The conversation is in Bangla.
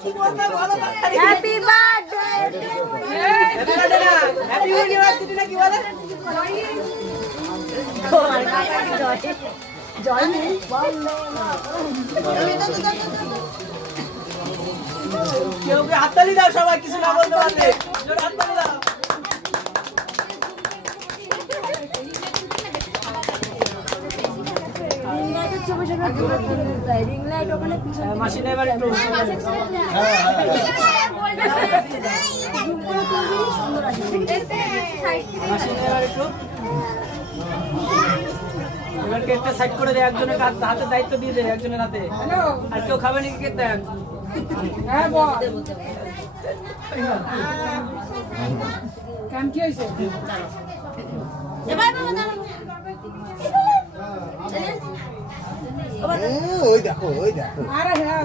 হ্যাপি বার্থডে হ্যাপি ইউনিভার্সিটি না কি বলে জয় কেউ হাততালি দাও সবাই কিছু না বলতে পারলে হাততালি দাও মাসি নেবার একটু মাসি নেবার একটু এবার কেকটা সাইড করে দে একজনের হাতে দায়িত্ব দিয়ে দে একজনের হাতে আর কেউ খাবে নাকি কেক দেখ হ্যাঁ বল কাম কি হইছে এবার বাবা দাঁড়াও ওই দেখো আরে হ্যাঁ